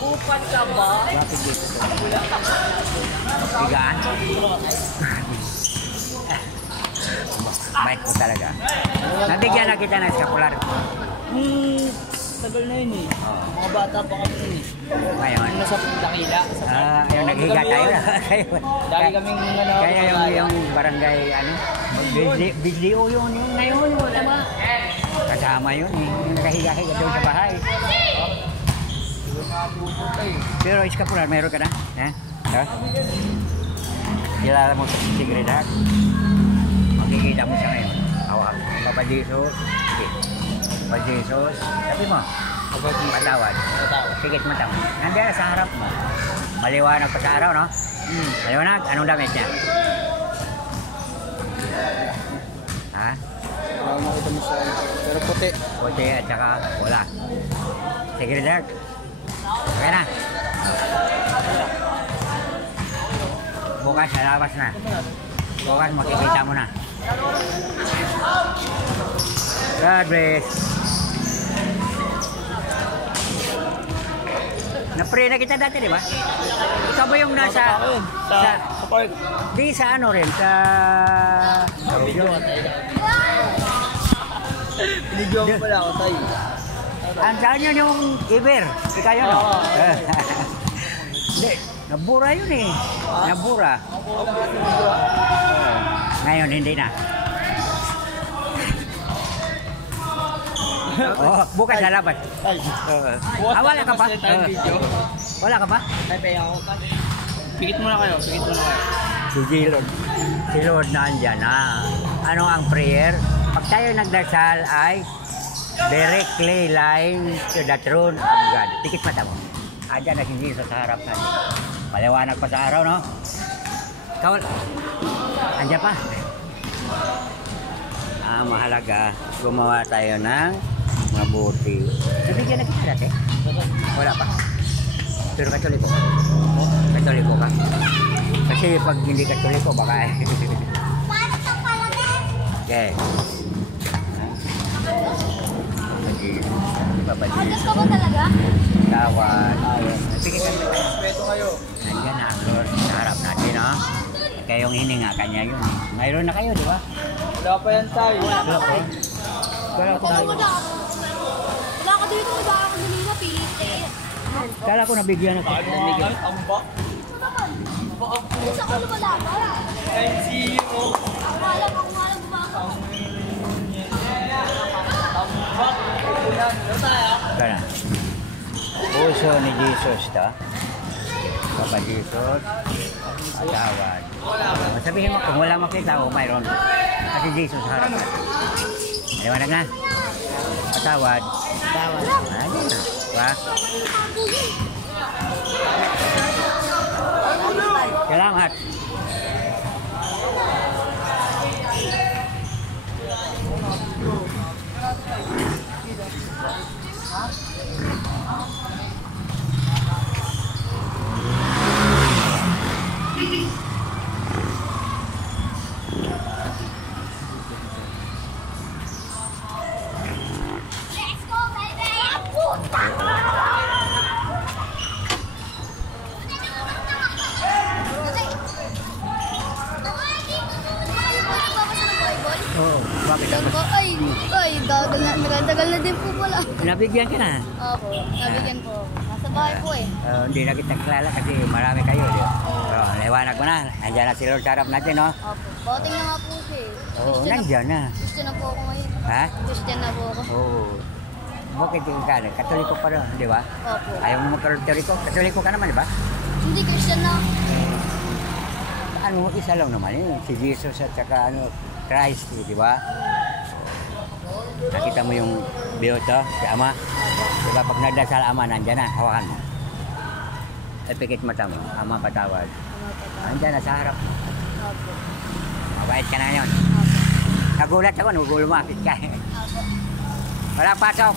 Upat ka ba? Bakit dito? Tigaan? Bait ko talaga. Nabigyan na kita ng eskapular. Tagal na yun eh. Mga bata pa kami yun eh. Ngayon. Nasa Dakila. Yung naghiga tayo. Dali kaming ano. Kaya yung barangay, BGO yun ngayon. Tama. Kasama yun eh. Yung naghiga-higa doon sa bahay. Pero eskapular, meron ka na? Ha? Kilala mo sa Sigridad? Makikita mo siya ngayon. Hawak. Papa Jesus. Papa Jesus. Sabi mo. Patawad. Sikit mata mo. Nandiyan sa harap mo. Maliwanag pa sa araw, no? Maliwanag? Anong damit niya? Ha? Nakita mo siya. Pero puti. Puti at saka wala. Sigridad. Okay na. Bukas sa labas na. Bukas makikita mo na. God bless. Na-pray na kita dati, di ba? Ikaw ba yung nasa... Sa park. Di sa ano rin, sa... Binigyan mo pala ako tayo. Saan yun yung Iber? Ikaw yun, no? Hindi, nabura yun eh. Nabura. Ngayon, hindi na. Bukas sa labas. Wala ka pa? Wala ka pa? Taipei ako. Pikit muna kayo. Si Lord. Si Lord na andyan na. Ano ang prayer? Pag tayo nagdasal ay directly line to the throne of God. Pikit mata mo. Andyan na si Jesus sa harap natin. Maliwanag pa sa araw, no? Ikaw, andyan pa. Mahalaga, gumawa tayo ng mabuti. Nabigyan na kita dati? Wala pa. Pero katoliko ka? Katoliko ka? Kasi pag hindi katoliko, baka okay. Atas ka ba talaga? Tawad. Sige ka. Respeto kayo. Nandiyan na ang Lord sa harap natin, no? Kayong hininga kanya yun. Mayroon na kayo, di ba? Wala pa yan tayo. Wala ko. Wala ka dito. Wala ako kanina. Pilit eh. Kala ko nabigyan ako. Ay, amba. Isa ko lumalaga. Ay, siyo. Akala ko ba ako? Kana. Puso ni Jesus to. Papa Jesus. Patawad. Sabihin mo, kung wala makita o mayroon. Kasi Jesus harap natin. Maliwanag na. Patawad. Patawad. Ayun na. Diba? Salamat. Let's go, baby! Puta! Oo. Bakit Yan ako? po, ay, tagal na din po pala. Nabigyan ka na. Opo, nabigyan po. Nasa bahay po eh. Hindi na kita kilala kasi marami kayo. Liwanag mo na. Nandiyan na si Lord sa harap natin, no? Opo, boting na nga po siya eh. Oo, nandiyan na. Christian na po ako ngayon. Ha? Christian na po ako. Oo. Bakit yung ka? Katoliko pa rin, di ba? Opo. Ayaw mo mag-katoliko? Katoliko ka naman, di ba? Hindi Christian na. Ano, isa lang naman eh. Si Jesus at saka Christ, di ba? Nakita mo yung biyoto, si Ama. Di ba, pag nagdasal Ama, nandyan na, hawakan mo. Ipikit mata mo, Ama patawad. Nandyan na sa harap. Opo. Mabait ka na ngayon. Opo. Nagulat ako, nagulumakit ka. Opo. Wala pasok.